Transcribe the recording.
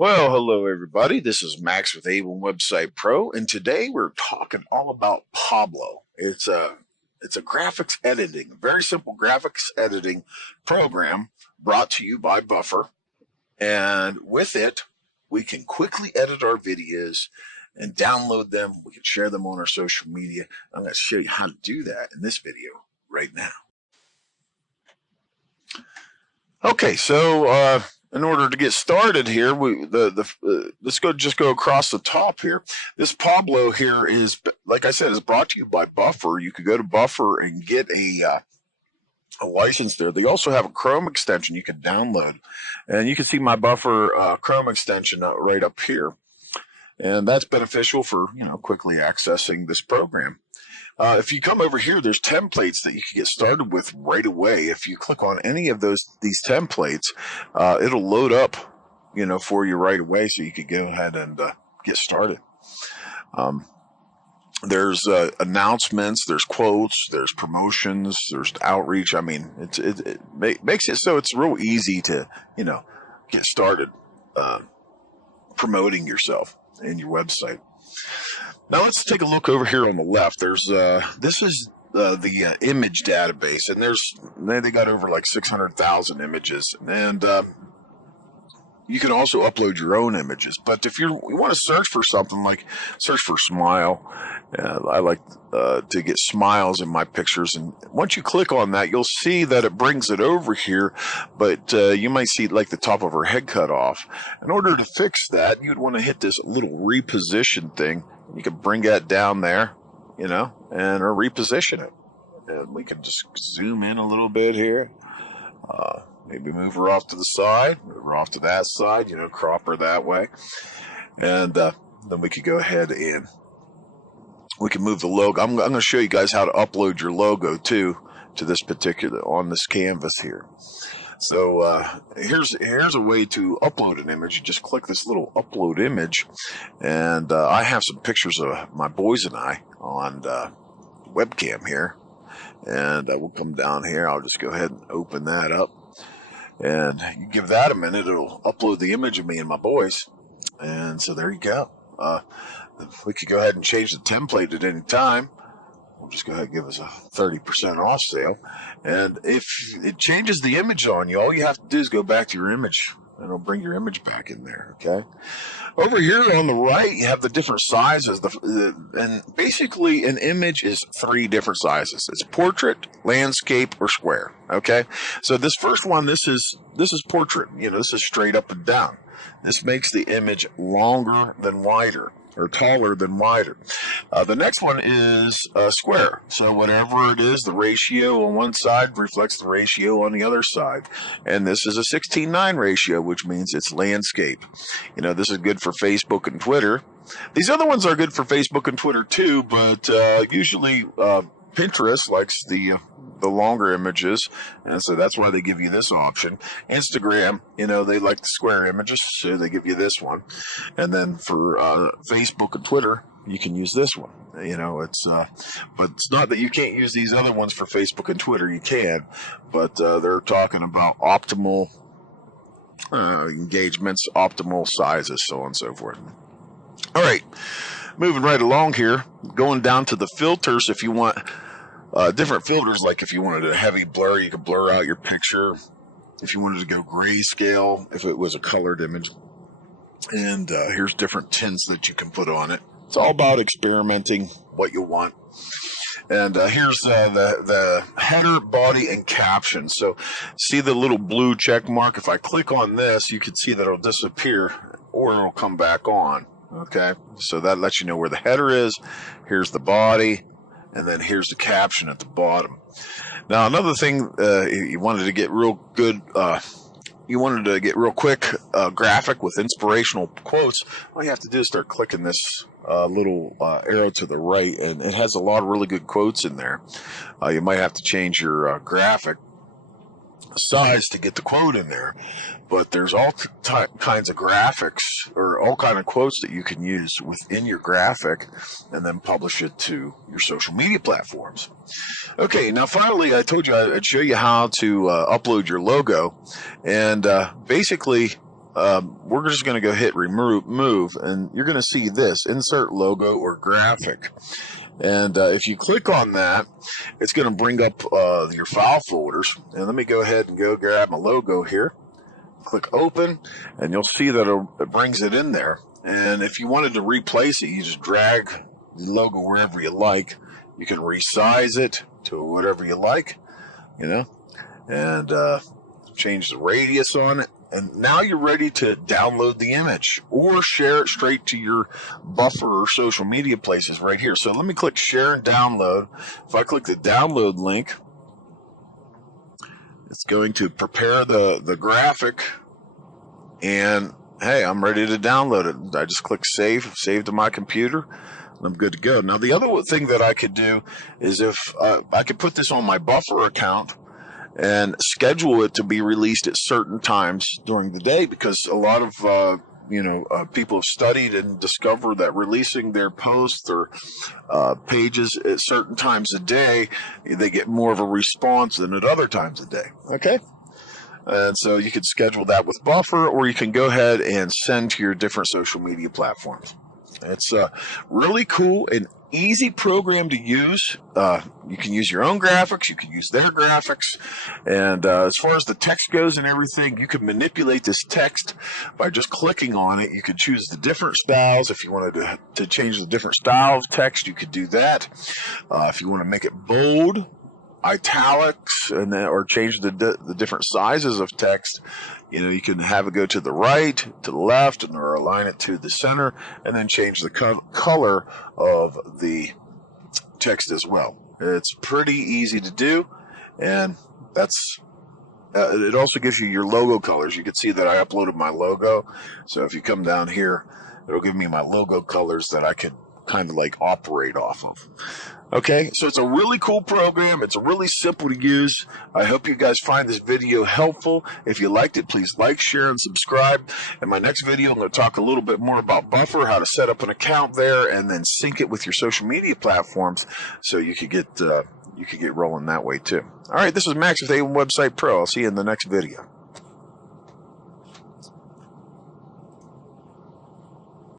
Well, hello everybody. This is Max with Able Website Pro, and today we're talking all about Pablo. It's a graphics editing, very simple graphics editing program brought to you by Buffer. And with it, we can quickly edit our videos and download them. We can share them on our social media. I'm going to show you how to do that in this video right now. Okay, so in order to get started here, let's go across the top here. This Pablo here is, like I said, is brought to you by Buffer. You could go to Buffer and get a license there. They also have a Chrome extension you can download, and you can see my Buffer Chrome extension right up here, and that's beneficial for quickly accessing this program. If you come over here, there's templates that you can get started with right away. If you click on any of these templates, it'll load up, for you right away, so you could go ahead and get started. There's announcements, there's quotes, there's promotions, there's outreach. I mean, it makes it so it's real easy to get started promoting yourself and your website. Now let's take a look over here on the left. There's this is the image database, and they got over like 600,000 images, and you can also upload your own images. But if you want to search for something, like search for smile, I like to get smiles in my pictures, and once you click on that, you'll see that it brings it over here, but you might see like the top of her head cut off. In order to fix that, you'd want to hit this little reposition thing. You can bring that down there, or reposition it. And we can just zoom in a little bit here. Maybe move her off to the side, move her off to that side, crop her that way. And then we could go ahead and we can move the logo. I'm going to show you guys how to upload your logo too to this on this canvas here. So here's a way to upload an image. You just click this little upload image, and I have some pictures of my boys and I on webcam here, and we'll come down here. I'll just go ahead and open that up, and you give that a minute. It'll upload the image of me and my boys, and so there you go. We could go ahead and change the template at any time. We'll just go ahead and give us a 30% off sale. And if it changes the image on you, all you have to do is go back to your image, and it'll bring your image back in there, okay? Over here on the right, you have the different sizes. And basically, an image is 3 different sizes. It's portrait, landscape, or square, okay? So this first one, this is portrait. This is straight up and down. This makes the image longer than wider, or taller than wider. The next one is square. So whatever it is, the ratio on one side reflects the ratio on the other side. And this is a 16:9 ratio, which means it's landscape. This is good for Facebook and Twitter. These other ones are good for Facebook and Twitter too, but usually Pinterest likes the longer images, and so that's why they give you this option. Instagram, they like the square images, so they give you this one. And then for Facebook and Twitter, you can use this one. But it's not that you can't use these other ones for Facebook and Twitter. You can, but they're talking about optimal engagements, optimal sizes, so on and so forth. All right, moving right along here, going down to the filters. If you want different filters, like if you wanted a heavy blur, you could blur out your picture. If you wanted to go grayscale, if it was a colored image. And here's different tints that you can put on it. It's all about experimenting what you want. And here's the header, body, and caption. So see the little blue check mark? If I click on this, you can see that it'll disappear, or it'll come back on. Okay, so that lets you know where the header is. Here's the body, and then here's the caption at the bottom. Now, another thing, you wanted to get real good, quick graphic with inspirational quotes. All you have to do is start clicking this little arrow to the right, and it has a lot of really good quotes in there. You might have to change your graphic size to get the quote in there, but there's all kinds of graphics, or all kind of quotes that you can use within your graphic and then publish it to your social media platforms. Okay, now finally, I told you I'd show you how to upload your logo, and basically we're just going to go hit remove, and you're going to see this insert logo or graphic. And if you click on that, it's going to bring up your file folders. And let me go ahead and go grab my logo here. Click open, and you'll see that it brings it in there. And if you wanted to replace it, you just drag the logo wherever you like. You can resize it to whatever you like, and change the radius on it. And now you're ready to download the image or share it straight to your Buffer or social media places right here. So let me click share and download. If I click the download link, it's going to prepare the graphic, and hey, I'm ready to download it. I just click save to my computer, and I'm good to go. Now, the other thing that I could do is if I could put this on my Buffer account and schedule it to be released at certain times during the day, because a lot of people have studied and discovered that releasing their posts or pages at certain times a day, they get more of a response than at other times a day. Okay. And so you could schedule that with Buffer, or you can go ahead and send to your different social media platforms. It's a really cool and easy program to use. You can use your own graphics. You can use their graphics. And as far as the text goes and everything, you can manipulate this text by just clicking on it. You could choose the different styles. If you wanted to change the different style of text, you could do that. If you want to make it bold, italics, and then, or change the different sizes of text, you can have it go to the right, to the left, or align it to the center, and then change the color of the text as well. It's pretty easy to do, and that's it also gives you your logo colors. You can see that I uploaded my logo, so if you come down here, it'll give me my logo colors that I could kind of like operate off of. Okay, so it's a really cool program. It's really simple to use. I hope you guys find this video helpful. If you liked it, please like, share, and subscribe. In my next video, I'm going to talk a little bit more about Buffer, how to set up an account there, and then sync it with your social media platforms so you could get rolling that way too. All right, this is Max with A1 Website Pro. I'll see you in the next video.